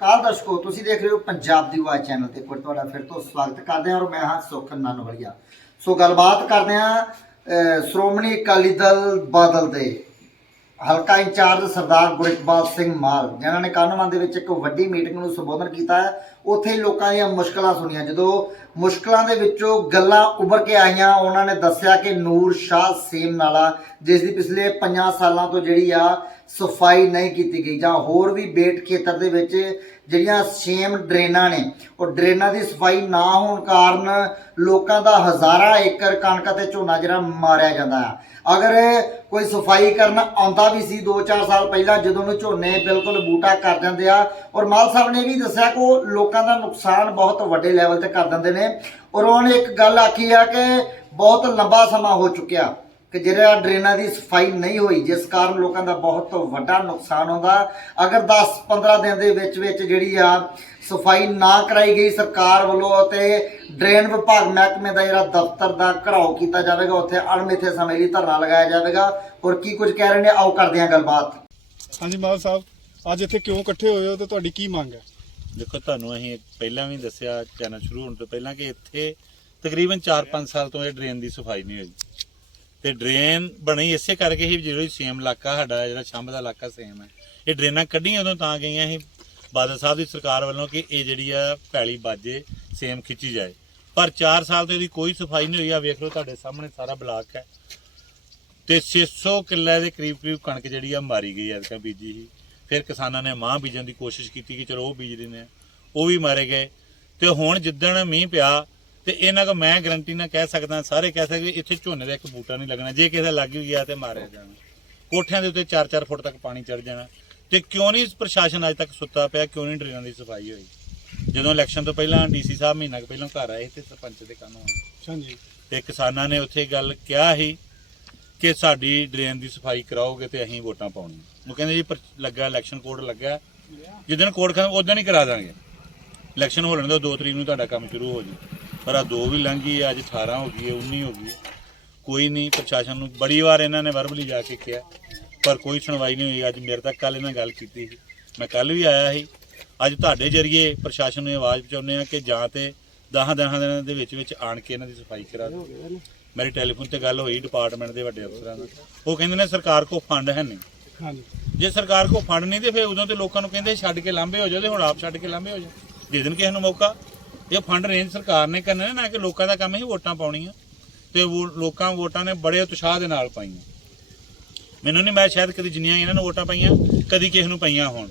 ਕਾਲ ਦਰਸ਼ਕੋ, ਤੁਸੀਂ ਦੇਖ ਰਹੇ ਹੋ ਪੰਜਾਬ ਦੀ ਆਵਾਜ਼ ਚੈਨਲ ਤੇ ਪਰ ਤੁਹਾਡਾ ਫਿਰ ਤੋਂ ਸਵਾਗਤ ਕਰਦੇ ਹਾਂ ਔਰ ਮੈਂ ਹਾਂ ਸੁਖਨ ਨਨਵਲੀਆ ਸੋ ਗੱਲਬਾਤ ਕਰਦੇ ਹਾਂ ਸ਼੍ਰੋਮਣੀ ਅਕਾਲੀ ਦਲ ਬਾਦਲ ਦੇ ਹਲਕਾ ਇੰਚਾਰਜ ਸਰਦਾਰ ਗੁਰਿਕਬਾਲ ਸਿੰਘ ਮਾਲ, ਜਿਨ੍ਹਾਂ ਨੇ ਕਾਨਮਾਨ ਦੇ ਵਿੱਚ ਇੱਕ ਵੱਡੀ ਮੀਟਿੰਗ ਨੂੰ ਸੰਬੋਧਨ ਕੀਤਾ ਹੈ, ਉੱਥੇ ਲੋਕਾਂ ਦੀਆਂ ਮੁਸ਼ਕਲਾਂ ਸੁਣੀਆਂ। ਜਦੋਂ ਮੁਸ਼ਕਲਾਂ ਦੇ ਵਿੱਚੋਂ ਗੱਲਾਂ ਉੱਭਰ ਕੇ ਆਈਆਂ, ਉਹਨਾਂ ਨੇ ਦੱਸਿਆ ਕਿ ਨੂਰ ਸ਼ਾਹ ਸੇਮ ਨਾਲਾ ਜਿਸ ਦੀ ਪਿਛਲੇ 5 ਸਾਲਾਂ ਤੋਂ ਜਿਹੜੀ ਆ ਸਫ਼ਾਈ ਨਹੀਂ ਕੀਤੀ ਗਈ, ਜਾਂ ਹੋਰ ਵੀ ਬੇਟ ਖੇਤਰ ਦੇ ਵਿੱਚ ਜਿਹੜੀਆਂ ਸੇਮ ਡਰੇਨਾਂ ਨੇ, ਉਹ ਡਰੇਨਾਂ ਦੀ ਸਫ਼ਾਈ ਨਾ ਹੋਣ ਕਾਰਨ ਲੋਕਾਂ ਦਾ ਹਜ਼ਾਰਾਂ ਏਕੜ ਕਣਕ ਤੇ ਝੋਨਾ ਜਿਹੜਾ ਮਾਰਿਆ ਜਾਂਦਾ ਹੈ ਅਗਰ ਕੋਈ ਸਫ਼ਾਈ ਕਰਨ ਆਉਂਦਾ ਵੀ ਸੀ 2-4 ਸਾਲ ਪਹਿਲਾਂ, ਜਦੋਂ ਨੂੰ ਝੋਨੇ ਬਿਲਕੁਲ ਬੂਟਾ ਕਰ ਜਾਂਦੇ ਆ, ਔਰ ਮਾਲ ਸਾਹਿਬ ਨੇ ਇਹ ਵੀ ਦੱਸਿਆ ਕਿ ਉਹ ਲੋਕਾਂ ਦਾ ਨੁਕਸਾਨ ਬਹੁਤ ਵੱਡੇ ਲੈਵਲ ਤੇ ਕਰ ਦਿੰਦੇ ਨੇ। ਔਰ ਉਹਨੇ ਇੱਕ ਗੱਲ ਆਖੀ ਆ ਕਿ ਬਹੁਤ ਲੰਬਾ ਸਮਾਂ ਹੋ ਚੁੱਕਿਆ। ਕਿ ਜਿਹੜਾ ਡਰੇਨਾਂ ਦੀ ਸਫ਼ਾਈ ਨਹੀਂ ਹੋਈ ਜਿਸ ਕਾਰਨ ਲੋਕਾਂ ਦਾ ਬਹੁਤ ਵੱਡਾ ਨੁਕਸਾਨ ਹੁੰਦਾ। ਅਗਰ 10-15 ਦਿਨ ਦੇ ਵਿੱਚ ਵਿੱਚ ਜਿਹੜੀ ਆ ਸਫ਼ਾਈ ਨਾ ਕਰਾਈ ਗਈ ਸਰਕਾਰ ਵੱਲੋਂ ਅਤੇ ਡਰੇਨ ਵਿਭਾਗ ਮਹਿਕਮੇ ਦਾ ਜਿਹੜਾ ਦਫ਼ਤਰ ਦਾ ਘਰਾਓ ਕੀਤਾ ਜਾਵੇਗਾ ਉੱਥੇ ਅਣਮਿੱਥੇ ਸਮੇਂ ਲਈ ਧਰਨਾ ਲਗਾਇਆ ਜਾਵੇਗਾ। ਔਰ ਕੀ ਕੁਝ ਕਹਿ ਰਹੇ ਨੇ? ਆਓ ਕਰਦੇ ਹਾਂ ਗੱਲਬਾਤ। ਹਾਂਜੀ ਮਾਲ ਸਾਹਿਬ ਅੱਜ ਇੱਥੇ ਕਿਉਂ ਇਕੱਠੇ ਹੋਏ ਹੋ ਤੇ ਤੁਹਾਡੀ ਕੀ ਮੰਗ ਹੈ? ਦੇਖੋ ਤੁਹਾਨੂੰ ਅਸੀਂ ਪਹਿਲਾਂ ਵੀ ਦੱਸਿਆ ਚੈਨਲ ਸ਼ੁਰੂ ਹੋਣ ਤੋਂ ਪਹਿਲਾਂ ਕਿ ਇੱਥੇ ਤਕਰੀਬਨ 4-5 ਸਾਲ ਤੋਂ ਇਹ ਡਰੇਨ ਦੀ ਸਫ਼ਾਈ ਨਹੀਂ ਹੋਈ। ਤੇ ਡਰੇਨ ਬਣੀ ਇਸੇ ਕਰਕੇ ਹੀ ਜਿਹੜੀ ਸੇਮ ਇਲਾਕਾ ਸਾਡਾ, ਜਿਹੜਾ ਛੰਭ ਦਾ ਇਲਾਕਾ ਸੇਮ ਹੈ। ਇਹ ਡਰੇਨਾਂ ਕੱਢੀਆਂ ਉਦੋਂ ਤਾਂ ਗਈਆਂ ਸੀ, ਬਾਦਲ ਸਾਹਿਬ ਦੀ ਸਰਕਾਰ ਵੱਲੋਂ ਕਿ ਇਹ ਜਿਹੜੀ ਆ ਪੈਲੀ ਬਾਜੇ ਸੇਮ ਖਿੱਚੀ ਜਾਏ। ਪਰ 4 ਸਾਲ ਤੋਂ ਇਹਦੀ ਕੋਈ ਸਫ਼ਾਈ ਨਹੀਂ ਹੋਈ ਆ ਵੇਖ ਲਓ ਤੁਹਾਡੇ ਸਾਹਮਣੇ ਸਾਰਾ ਬਲਾਕ ਹੈ। ਤੇ 600 ਕਿੱਲੇ ਦੇ ਕਰੀਬ ਕਰੀਬ ਕਣਕ ਜਿਹੜੀ ਆ ਮਾਰੀ ਗਈ ਐ ਤਾਂ ਬੀਜੀ ਸੀ। ਫਿਰ ਕਿਸਾਨਾਂ ਨੇ ਮਾਂ ਬੀਜਣ ਦੀ ਕੋਸ਼ਿਸ਼ ਕੀਤੀ ਕਿ ਚਲੋ ਉਹ ਬੀਜ ਦਿੰਦੇ ਆ, ਉਹ ਵੀ ਮਾਰੇ ਗਏ। ਤੇ ਹੁਣ ਜਿੱਦਣ ਮੀਂਹ ਪਿਆ ਤੇ ਇਹਨਾਂ ਕੋ ਮੈਂ ਗਰੰਟੀ ਨਾਲ ਕਹਿ ਸਕਦਾ ਸਾਰੇ ਕਹਿ ਸਕਦੇ ਇੱਥੇ ਝੋਨੇ ਦਾ ਇੱਕ ਬੂਟਾ ਨਹੀਂ ਲੱਗਣਾ। ਜੇ ਕਿਸੇ ਦਾ ਲੱਗ ਵੀ ਗਿਆ ਤੇ ਮਾਰਿਆ ਜਾਣਾ। ਕੋਠਿਆਂ ਦੇ ਉੱਤੇ 4-4 ਫੁੱਟ ਤੱਕ ਪਾਣੀ ਚੜ ਜਾਣਾ। ਤੇ ਕਿਉਂ ਨਹੀਂ ਪ੍ਰਸ਼ਾਸਨ ਅੱਜ ਤੱਕ ਸੁੱਤਾ ਪਿਆ ਕਿਉਂ ਨਹੀਂ ਡਰੇਨਾਂ ਦੀ ਸਫ਼ਾਈ ਹੋਈ? ਜਦੋਂ ਇਲੈਕਸ਼ਨ ਤੋਂ ਪਹਿਲਾਂ ਡੀਸੀ ਸਾਹਿਬ ਮਹੀਨਾ ਕੁ ਪਹਿਲਾਂ ਘਰ ਆਏ ਤੇ ਸਰਪੰਚ ਦੇ ਕੰਨ ਹਾਂਜੀ। ਤੇ ਕਿਸਾਨਾਂ ਨੇ ਉੱਥੇ ਗੱਲ ਕਿਹਾ ਸੀ ਕਿ ਸਾਡੀ ਡਰੇਨ ਦੀ ਸਫ਼ਾਈ ਕਰਾਓਗੇ ਤੇ ਅਸੀਂ ਵੋਟਾਂ ਪਾਉਣੀਆਂ। ਉਹ ਕਹਿੰਦੇ ਜੀ ਪਰ- ਲੱਗਾ ਇਲੈਕਸ਼ਨ ਕੋਡ ਲੱਗਾ। ਜਿੱਦਣ ਕੋਡ ਖਤਮ ਉਦੋਂ ਹੀ ਕਰਾ ਦਾਂਗੇ। ਇਲੈਕਸ਼ਨ ਹੋ ਲੈਣ ਦੋ 2 ਤਰੀਕ ਨੂੰ ਤੁਹਾਡਾ ਕੰਮ ਸ਼ੁਰੂ ਹੋ ਜੀ ਪਰ ਆ ਦੋ ਵੀ ਲੰਘ ਗਈ ਅੱਜ 18 ਹੋ ਗਈ ਹੈ 19 ਹੋ ਗਈ ਹੈ। ਕੋਈ ਨਹੀਂ ਪ੍ਰਸ਼ਾਸਨ ਨੂੰ ਬੜੀ ਵਾਰ ਇਹਨਾਂ ਨੇ ਵਰਬਲੀ ਜਾ ਕੇ ਕਿਹਾ ਪਰ ਕੋਈ ਸੁਣਵਾਈ ਨਹੀਂ ਹੋਈ। ਅੱਜ ਮੇਰੇ ਤੱਕ ਕੱਲ ਇਹਨਾਂ ਗੱਲ ਕੀਤੀ ਸੀ। ਮੈਂ ਕੱਲ ਵੀ ਆਇਆ ਸੀ। ਅੱਜ ਤੁਹਾਡੇ ਜਰੀਏ ਪ੍ਰਸ਼ਾਸਨ ਨੂੰ ਆਵਾਜ਼ ਪਹੁੰਚਾਉਂਦੇ ਆ ਕਿ ਜਾਂ ਤੇ 10 ਦਸਾਂ ਦਿਨਾਂ ਦੇ ਵਿੱਚ ਵਿੱਚ ਆਣ ਕੇ ਇਹਨਾਂ ਦੀ ਸਫ਼ਾਈ ਕਰਾ ਦਿਓ। ਮੇਰੀ ਟੈਲੀਫੋਨ ਤੇ ਗੱਲ ਹੋਈ ਡਿਪਾਰਟਮੈਂਟ ਦੇ ਵੱਡੇ ਅਫਸਰਾਂ ਨਾਲ। ਉਹ ਕਹਿੰਦੇ ਨੇ ਸਰਕਾਰ ਕੋਲ ਫੰਡ ਹੈ ਨਹੀਂ। ਹਾਂਜੀ। ਜੇ ਸਰਕਾਰ ਕੋਲ ਫੰਡ ਨਹੀਂ ਤੇ ਫਿਰ ਉਦੋਂ ਤੇ ਲੋਕਾਂ ਨੂੰ ਕਹਿੰਦੇ ਛੱਡ ਕੇ ਲਾਂਭੇ ਹੋ ਜਾਓ ਤੇ ਹੁਣ ਆਪ ਛੱਡ ਕੇ ਲਾਂਭੇ ਹੋ ਜਾਓ। ਦੇ ਦੇਣ ਕਿਸੇ ਨੂੰ ਮੌਕਾ ਇਹ ਫੰਡ ਰੇਂਜ ਸਰਕਾਰ ਨੇ ਕਰਨਾ ਨਾ, ਕਿ ਲੋਕਾਂ ਦਾ ਕੰਮ ਹੀ ਵੋਟਾਂ ਪਾਉਣੀਆਂ। ਤੇ ਉਹ ਲੋਕਾਂ ਵੋਟਾਂ ਨੇ ਬੜੇ ਉਤਸ਼ਾਹ ਦੇ ਨਾਲ ਪਾਈਆਂ। ਮੈਨੂੰ ਨਹੀਂ ਮੈਂ ਸ਼ਾਇਦ ਕਦੀ ਜਿੰਨੀਆਂ ਇਹਨਾਂ ਨੂੰ ਵੋਟਾਂ ਪਾਈਆਂ ਕਦੀ ਕਿਸੇ ਨੂੰ ਪਈਆਂ ਹੋਣ।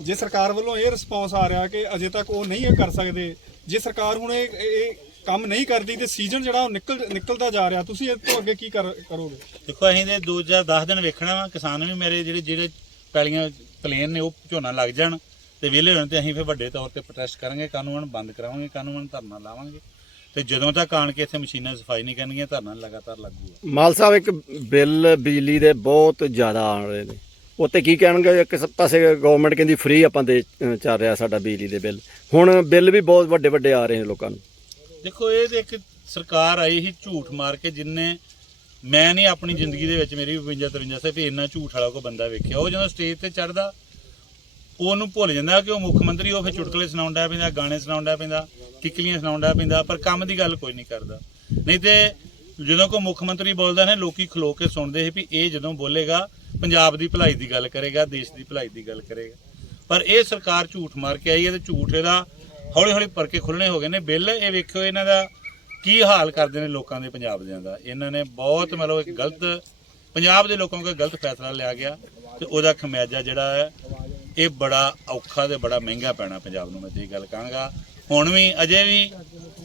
ਜੇ ਸਰਕਾਰ ਵੱਲੋਂ ਇਹ ਰਿਸਪੌਂਸ ਆ ਰਿਹਾ ਕਿ ਅਜੇ ਤੱਕ ਉਹ ਨਹੀਂ ਇਹ ਕਰ ਸਕਦੇ ਜੇ ਸਰਕਾਰ ਹੁਣ ਇਹ ਇਹ ਕੰਮ ਨਹੀਂ ਕਰਦੀ ਤੇ ਸੀਜ਼ਨ ਜਿਹੜਾ ਉਹ ਨਿਕਲ ਨਿਕਲਦਾ ਜਾ ਰਿਹਾ ਤੁਸੀਂ ਇਹ ਤੋਂ ਅੱਗੇ ਕੀ ਕਰ- ਕਰੋਗੇ? ਦੇਖੋ ਅਸੀਂ ਤੇ 2010 ਦਿਨ ਵੇਖਣਾ ਵਾ ਕਿਸਾਨ ਵੀ ਮੇਰੇ ਜਿਹੜੇ ਜਿਹੜੇ ਪੈਲੀਆਂ ਪਲੇਨ ਨੇ ਉਹ ਝੋਨਾ ਲੱਗ ਜਾਣ। ਤੇ ਵਿਹਲੇ ਹੋਣ ਤੇ ਅਸੀਂ ਫਿਰ ਵੱਡੇ ਤੌਰ ਤੇ ਪ੍ਰੋਟੈਸਟ ਕਰਾਂਗੇ ਕਾਨੂੰਨ ਬੰਦ ਕਰਾਵਾਂਗੇ ਕਾਨੂੰਨ ਧਰਨਾ ਲਾਵਾਂਗੇ। ਤੇ ਜਦੋਂ ਤੱਕ ਆਣ ਕੇ ਇੱਥੇ ਮਸ਼ੀਨਾਂ ਸਫ਼ਾਈ ਨਹੀਂ ਕਰਨਗੀਆਂ ਧਰਨਾ ਲਗਾਤਾਰ ਲੱਗੂਗਾ ਮਾਲ ਸਾਹਿਬ ਇੱਕ ਬਿੱਲ ਬਿਜਲੀ ਦੇ ਬਹੁਤ ਜ਼ਿਆਦਾ ਆ ਰਹੇ ਨੇ। ਉੱਤੇ ਕੀ ਕਹਿਣਗੇ ਇੱਕ ਪਾਸੇ ਗਵਰਨਮੈਂਟ ਕਹਿੰਦੀ ਫ੍ਰੀ ਆਪਾਂ ਦੇ ਚੱਲ ਰਿਹਾ ਸਾਡਾ ਬਿਜਲੀ ਦੇ ਬਿੱਲ। ਹੁਣ ਬਿੱਲ ਵੀ ਬਹੁਤ ਵੱਡੇ ਵੱਡੇ ਆ ਰਹੇ ਨੇ ਲੋਕਾਂ ਨੂੰ। ਦੇਖੋ ਇਹ ਤੇ ਇੱਕ ਸਰਕਾਰ ਆਈ ਸੀ ਝੂਠ ਮਾਰ ਕੇ ਜਿੰਨੇ ਮੈਂ ਨਹੀਂ ਆਪਣੀ ਜ਼ਿੰਦਗੀ ਦੇ ਵਿੱਚ ਮੇਰੀ 52 53 ਸੇ ਵੀ ਇੰਨਾ ਝੂਠ ਵਾਲਾ ਕੋਈ ਬੰਦਾ ਵੇਖਿਆ। ਉਹ ਜਦੋਂ ਸਟੇਜ ਤੇ ਚੜਦਾ ਉਹਨੂੰ ਭੁੱਲ ਜਾਂਦਾ ਕਿ ਉਹ ਮੁੱਖ ਮੰਤਰੀ, ਉਹ ਫਿਰ ਚੁਟਕਲੇ ਸੁਣਾਉਂਦਾ ਪੈਂਦਾ, ਗਾਣੇ ਸੁਣਾਉਂਦਾ ਪੈਂਦਾ, ਕਿਕਲੀਆਂ ਸੁਣਾਉਂਦਾ ਪੈਂਦਾ, ਪਰ ਕੰਮ ਦੀ ਗੱਲ ਕੋਈ ਨਹੀਂ ਕਰਦਾ। ਨਹੀਂ ਤੇ ਜਦੋਂ ਕੋਈ ਮੁੱਖ ਮੰਤਰੀ ਬੋਲਦਾ ਨੇ, ਲੋਕੀ ਖਲੋ ਕੇ ਸੁਣਦੇ ਸੀ ਵੀ ਇਹ ਜਦੋਂ ਬੋਲੇਗਾ, ਪੰਜਾਬ ਦੀ ਭਲਾਈ ਦੀ ਗੱਲ ਕਰੇਗਾ, ਦੇਸ਼ ਦੀ ਭਲਾਈ ਦੀ ਗੱਲ ਕਰੇਗਾ। ਪਰ ਇਹ ਸਰਕਾਰ ਝੂਠ ਮਾਰ ਕੇ ਆਈ ਹੈ ਤੇ ਝੂਠ ਇਹਦਾ ਹੌਲੀ ਹੌਲੀ ਪਰਕੇ ਖੁੱਲਣੇ ਹੋ ਗਏ ਨੇ। ਬਿੱਲ, ਇਹ ਵੇਖਿਓ ਇਹਨਾਂ ਦਾ ਕੀ ਹਾਲ ਕਰਦੇ ਨੇ ਲੋਕਾਂ ਦੇ ਪੰਜਾਬ ਦਿਆਂ ਦਾ। ਇਹਨਾਂ ਨੇ ਬਹੁਤ ਮਤਲਬ ਇੱਕ ਗਲਤ, ਪੰਜਾਬ ਦੇ ਲੋਕਾਂ ਕੋਲ ਗਲਤ ਫੈਸਲਾ ਲਿਆ ਗਿਆ ਤੇ ਉਹਦਾ ਖਮਿਆਜਾ ਜਿਹੜਾ ਹੈ ਇਹ ਬੜਾ ਔਖਾ ਤੇ ਬੜਾ ਮਹਿੰਗਾ ਪੈਣਾ ਪੰਜਾਬ ਨੂੰ, ਮੈਂ ਤੇ ਗੱਲ ਕਹਾਂਗਾ। ਹੁਣ ਵੀ, ਅਜੇ ਵੀ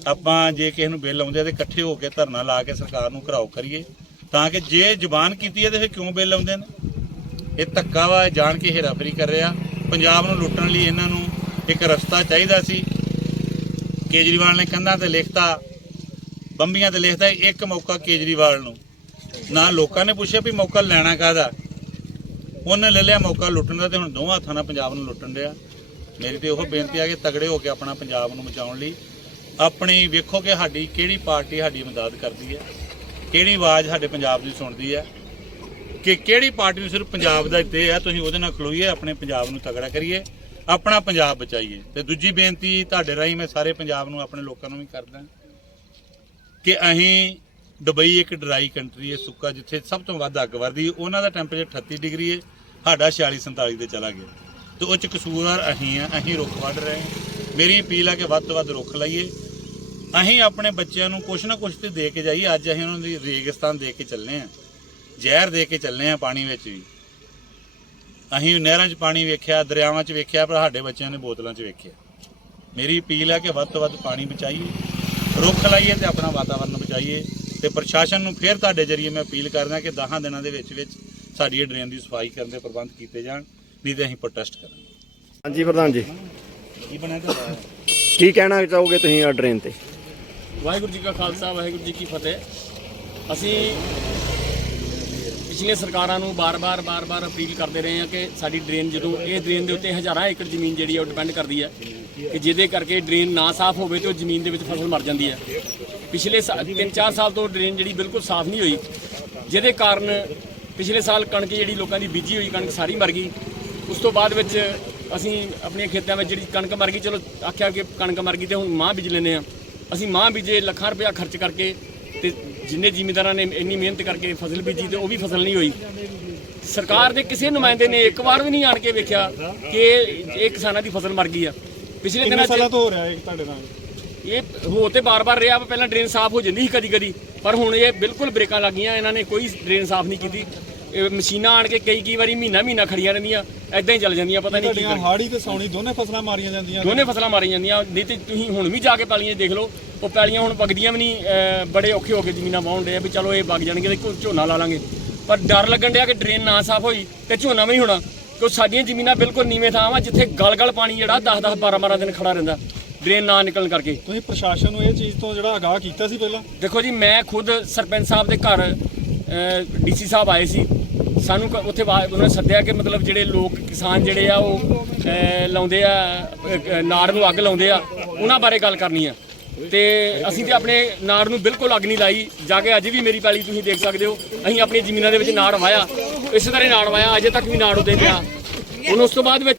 ਆਪਾਂ ਜੇ ਕਿਸੇ ਨੂੰ ਬਿੱਲ ਆਉਂਦੇ ਆ ਤੇ ਇਕੱਠੇ ਹੋ ਕੇ ਧਰਨਾ ਲਾ ਕੇ ਸਰਕਾਰ ਨੂੰ ਘਰਾਓ ਕਰੀਏ, ਤਾਂ ਕਿ ਜੇ ਜ਼ੁਬਾਨ ਕੀਤੀ ਹੈ ਤੇ ਫਿਰ ਕਿਉਂ ਬਿੱਲ ਆਉਂਦੇ ਨੇ? ਇਹ ਧੱਕਾ ਵਾ ਜਾਣ ਕੇ ਹੇਰਾਫੇਰੀ ਕਰ ਰਿਹਾ। ਪੰਜਾਬ ਨੂੰ ਲੁੱਟਣ ਲਈ ਇਹਨਾਂ ਨੂੰ ਇੱਕ ਰਸਤਾ ਚਾਹੀਦਾ ਸੀ। ਕੇਜਰੀਵਾਲ ਨੇ ਕੰਧਾਂ ਤੇ ਲਿਖਤਾ, ਬੰਬੀਆਂ ਤੇ ਲਿਖਤਾ, ਇੱਕ ਮੌਕਾ ਕੇਜਰੀਵਾਲ ਨੂੰ। ਨਾ ਲੋਕਾਂ ਨੇ ਪੁੱਛਿਆ ਵੀ ਮੌਕਾ ਲੈਣਾ ਕਾਹਦਾ? ਉਹਨੇ ਲੈ ਲਿਆ ਮੌਕਾ ਲੁੱਟਣ ਦਾ ਤੇ ਹੁਣ ਦੋਵਾਂ ਹੱਥਾਂ ਨਾਲ ਪੰਜਾਬ ਨੂੰ ਲੁੱਟਣ ਰਿਹਾ ਮੇਰੀ ਤੇ ਉਹ ਬੇਨਤੀ ਆ ਕਿ ਤਗੜੇ ਹੋ ਕੇ ਆਪਣਾ ਪੰਜਾਬ ਨੂੰ ਬਚਾਉਣ ਲਈ ਆਪਣੀ ਵੇਖੋ ਕਿ ਸਾਡੀ ਕਿਹੜੀ ਪਾਰਟੀ ਸਾਡੀ ਮਦਦ ਕਰਦੀ ਹੈ, ਕਿਹੜੀ ਆਵਾਜ਼ ਸਾਡੇ ਪੰਜਾਬ ਦੀ ਸੁਣਦੀ ਹੈ, ਕਿ ਕਿਹੜੀ ਪਾਰਟੀ ਨੂੰ ਸਿਰਫ ਪੰਜਾਬ ਦਾ ਇੱਥੇ ਹੈ, ਤੁਸੀਂ ਉਹਦੇ ਨਾਲ ਖਲੋਈਏ, ਆਪਣੇ ਪੰਜਾਬ ਨੂੰ ਤਗੜਾ ਕਰੀਏ, ਆਪਣਾ ਪੰਜਾਬ ਬਚਾਈਏ। ਤੇ ਦੂਜੀ ਬੇਨਤੀ ਤੁਹਾਡੇ ਰਾਹੀਂ ਮੈਂ ਸਾਰੇ ਪੰਜਾਬ ਨੂੰ, ਆਪਣੇ ਲੋਕਾਂ ਨੂੰ ਵੀ ਕਰਦਾ ਕਿ ਅਸੀਂ ਦੁਬਈ ਇੱਕ ਡਰਾਈ ਕੰਟਰੀ ਹੈ ਸੁੱਕਾ, ਜਿੱਥੇ ਸਭ ਤੋਂ ਵੱਧ ਅੱਗ ਵਰਦੀ ਉਹਨਾਂ ਦਾ ਟੈਂਪਰੇਚਰ 38 ਡਿਗਰੀ ਹੈ, ਸਾਡਾ 46 47 ਤੇ ਚਲਾ ਗਿਆ। ਤੇ ਉਹ ਚ ਕਸੂਰਵਾਰ ਅਸੀਂ ਆ ਅਸੀਂ ਰੁੱਖ ਵੱਢ ਰਹੇ ਹਾਂ। ਮੇਰੀ ਅਪੀਲ ਆ ਕਿ ਵੱਧ ਤੋਂ ਵੱਧ ਰੁੱਖ ਲਾਈਏ। ਅਸੀਂ ਆਪਣੇ ਬੱਚਿਆਂ ਨੂੰ ਕੁਛ ਨਾ ਕੁਛ ਤੇ ਦੇ ਕੇ ਜਾਈਏ। ਅੱਜ ਅਸੀਂ ਉਹਨਾਂ ਦੀ ਰੇਗਿਸਤਾਨ ਦੇ ਕੇ ਚੱਲੇ ਆ ਜ਼ਹਿਰ ਦੇ ਕੇ ਚੱਲੇ ਆ ਪਾਣੀ ਵਿੱਚ ਵੀ। ਅਸੀਂ ਨਹਿਰਾਂ 'ਚ ਪਾਣੀ ਵੇਖਿਆ, ਦਰਿਆਵਾਂ 'ਚ ਵੇਖਿਆ, ਪਰ ਸਾਡੇ ਬੱਚਿਆਂ ਨੇ ਬੋਤਲਾਂ 'ਚ ਵੇਖਿਆ। ਮੇਰੀ ਅਪੀਲ ਹੈ ਕਿ ਵੱਧ ਤੋਂ ਵੱਧ ਪਾਣੀ ਬਚਾਈਏ। ਰੁੱਖ ਲਾਈਏ ਤੇ ਆਪਣਾ ਵਾਤਾਵਰਨ ਬਚਾਈਏ। ਤੇ ਪ੍ਰਸ਼ਾਸਨ ਨੂੰ ਫਿਰ ਤੁਹਾਡੇ ਜਰੀਏ ਮੈਂ ਅਪੀਲ ਕਰਦਾ ਕਿ 10 ਦਿਨਾਂ ਦੇ ਵਿੱਚ ਵਿੱਚ ਸਾਡੀ ਇਹ ਡਰੇਨ ਦੀ ਸਫ਼ਾਈ ਕਰਨ ਦੇ ਪ੍ਰਬੰਧ ਕੀਤੇ ਜਾਣ ਨਹੀਂ ਤੇ ਅਸੀਂ ਪ੍ਰੋਟੈਸਟ ਕਰਾਂਗੇ। ਹਾਂਜੀ ਪ੍ਰਧਾਨ ਜੀ। ਕੀ ਬਣਿਆ ਤੁਹਾਡਾ? ਕੀ ਕਹਿਣਾ ਚਾਹੋਗੇ ਤੁਸੀਂ ਆ ਡਰੇਨ ਤੇ? ਵਾਹਿਗੁਰੂ ਜੀ ਕਾ ਖਾਲਸਾ ਵਾਹਿਗੁਰੂ ਜੀ ਕੀ ਫਤਿਹ। ਅਸੀਂ ਪਿਛਲੇ ਸਰਕਾਰਾਂ ਨੂੰ ਬਾਰ-ਬਾਰ ਬਾਰ-ਬਾਰ ਅਪੀਲ ਕਰਦੇ ਰਹੇ ਹਾਂ ਕਿ ਸਾਡੀ ਡਰੇਨ ਜਦੋਂ, ਇਹ ਡਰੇਨ ਦੇ ਉੱਤੇ ਹਜ਼ਾਰਾਂ ਏਕੜ ਜ਼ਮੀਨ ਜਿਹੜੀ ਆ ਉਹ ਡਿਪੈਂਡ ਕਰਦੀ ਹੈ ਕਿ ਜਿਹਦੇ ਕਰਕੇ ਡਰੇਨ ਨਾ ਸਾਫ਼ ਹੋਵੇ ਤੇ ਉਹ ਜ਼ਮੀਨ ਦੇ ਵਿੱਚ ਫਸਲ ਮਰ ਜਾਂਦੀ ਹੈ ਪਿਛਲੇ 3-4 ਸਾਲ ਤੋਂ ਡਰੇਨ ਜਿਹੜੀ ਬਿਲਕੁਲ ਸਾਫ਼ ਨਹੀਂ ਹੋਈ, ਜਿਹਦੇ ਕਾਰਨ ਪਿਛਲੇ ਸਾਲ ਕਣਕ ਜਿਹੜੀ ਲੋਕਾਂ ਦੀ ਬੀਜੀ ਹੋਈ, ਕਣਕ ਸਾਰੀ ਮਰ ਗਈ। ਉਸ ਤੋਂ ਬਾਅਦ ਵਿੱਚ ਅਸੀਂ ਆਪਣੇ ਖੇਤਾਂ ਵਿੱਚ ਜਿਹੜੀ ਕਣਕ ਮਰ ਗਈ, ਚਲੋ ਆਖਿਆ ਕਿ ਕਣਕ ਮਰ ਗਈ ਤੇ ਹੁਣ ਮਾਂ ਬੀਜ ਲੈਂਦੇ ਆ ਅਸੀਂ ਮਾਂ ਬੀਜੇ ਲੱਖਾਂ ਰੁਪਇਆ ਖਰਚ ਕਰਕੇ ਤੇ ਜਿੰਨੇ ਜ਼ਿਮੀਂਦਾਰਾਂ ਨੇ ਇੰਨੀ ਮਿਹਨਤ ਕਰਕੇ ਫਸਲ ਬੀਜੀ ਤੇ ਉਹ ਵੀ ਫਸਲ ਨਹੀਂ ਹੋਈ। ਸਰਕਾਰ ਦੇ ਕਿਸੇ ਨੁਮਾਇੰਦੇ ਨੇ ਇੱਕ ਵਾਰ ਵੀ ਨਹੀਂ ਆਣ ਕੇ ਵੇਖਿਆ ਕਿ ਇਹ ਕਿਸਾਨਾਂ ਦੀ ਫਸਲ ਮਰ ਗਈ ਆ। ਪਿਛਲੇ ਦਿਨਾਂ ਸਾਲਾਂ ਤੋਂ ਹੋ ਰਿਹਾ ਇਹ ਤੁਹਾਡੇ ਨਾਲ? ਇਹ ਹੋ ਤੇ ਬਾਰ-ਬਾਰ ਰਿਹਾ ਪਹਿਲਾਂ ਡਰੇਨ ਸਾਫ਼ ਹੋ ਜਾਂਦੀ ਸੀ ਕਦੀ-ਕਦੀ। ਪਰ ਹੁਣ ਇਹ ਬਿਲਕੁਲ ਬ੍ਰੇਕਾਂ ਲੱਗੀਆਂ ਇਹਨਾਂ ਨੇ ਕੋਈ ਡਰੇਨ ਸਾਫ਼ ਨਹੀਂ ਕੀਤੀ। ਇਹ ਮਸ਼ੀਨਾਂ ਆਣ ਕੇ ਕਈ ਕਈ ਵਾਰੀ ਮਹੀਨਾ ਮਹੀਨਾ ਖੜੀਆਂ ਰਹਿੰਦੀਆਂ ਐਦਾਂ ਹੀ ਚੱਲ ਜਾਂਦੀਆਂ ਪਤਾ ਨਹੀਂ ਕੀ ਹਾੜੀ ਤੇ ਸੌਣੀ ਦੋਨੇ ਫਸਲਾਂ ਮਾਰੀਆਂ ਜਾਂਦੀਆਂ ਦੋਨੇ ਫਸਲਾਂ ਮਾਰੀ ਜਾਂਦੀਆਂ ਨਹੀਂ ਤੇ ਤੁਸੀਂ ਹੁਣ ਵੀ ਜਾ ਕੇ ਪੈਲੀਆਂ ਦੇਖ ਲਓ। ਉਹ ਪੈਲੀਆਂ ਹੁਣ ਵਗਦੀਆਂ ਵੀ ਨਹੀਂ ਬੜੇ ਔਖੇ ਹੋ ਕੇ ਜ਼ਮੀਨਾਂ ਵਾਹੁਣ ਦੇ ਆ ਵੀ ਚਲੋ ਇਹ ਵਗ ਜਾਣਗੇ ਤੇ ਕੋਈ ਝੋਨਾ ਲਾ ਲਾਂਗੇ। ਪਰ ਡਰ ਲੱਗਣ ਡਿਆ ਕਿ ਡਰੇਨ ਨਾ ਸਾਫ਼ ਹੋਈ ਤੇ ਝੋਨਾ ਵੀ ਨਹੀਂ ਹੋਣਾ। ਕਿਉਂ ਸਾਡੀਆਂ ਜ਼ਮੀਨਾਂ ਬਿਲਕੁਲ ਨੀਵੇਂ ਥਾਂ ਵਾ ਜਿੱਥੇ ਗਲ-ਗਲ ਪਾਣੀ ਜਿਹੜਾ 10-10 12-12 ਦਿਨ ਖੜਾ ਰਹਿੰਦਾ ਡਰੇਨ ਨਾ ਨਿਕਲਣ ਕਰਕੇ। ਤੁਸੀਂ ਪ੍ਰਸ਼ਾਸਨ ਨੂੰ ਇਹ ਚੀਜ਼ ਤੋਂ ਜਿਹੜਾ ਆਗਾਹ ਕੀਤਾ ਸੀ ਪਹਿਲਾਂ? ਦੇਖੋ ਜੀ ਮੈਂ ਖੁਦ ਸਰਪੰਚ ਸਾਹਿਬ ਦੇ ਘਰ ਡੀਸੀ ਸਾਹਿਬ ਆਏ ਸੀ। ਸਾਨੂੰ ਉੱਥੇ ਉਹਨਾਂ ਨੇ ਸੱਦਿਆ ਕਿ ਮਤਲਬ ਜਿਹੜੇ ਲੋਕ ਕਿਸਾਨ ਜਿਹੜੇ ਆ ਉਹ ਲਾਉਂਦੇ ਆ ਨਾੜ ਨੂੰ ਅੱਗ ਲਾਉਂਦੇ ਆ ਉਹਨਾਂ ਬਾਰੇ ਗੱਲ ਕਰਨੀ ਆ। ਤੇ ਅਸੀਂ ਤੇ ਆਪਣੇ ਨਾੜ ਨੂੰ ਬਿਲਕੁਲ ਅੱਗ ਨਹੀਂ ਲਾਈ। ਜਾ ਕੇ ਅੱਜ ਵੀ ਮੇਰੀ ਪੈਲੀ ਤੁਸੀਂ ਦੇਖ ਸਕਦੇ ਹੋ। ਅਸੀਂ ਆਪਣੀ ਜ਼ਮੀਨਾਂ ਦੇ ਵਿੱਚ ਨਾੜ ਵਾਇਆ ਇਸੇ ਤਰ੍ਹਾਂ ਹੀ ਨਾੜ ਵਾਇਆ ਅਜੇ ਤੱਕ ਵੀ ਨਾੜ ਉੱਤੇ ਪਿਆ। ਹੁਣ ਉਸ ਤੋਂ ਬਾਅਦ ਵਿੱਚ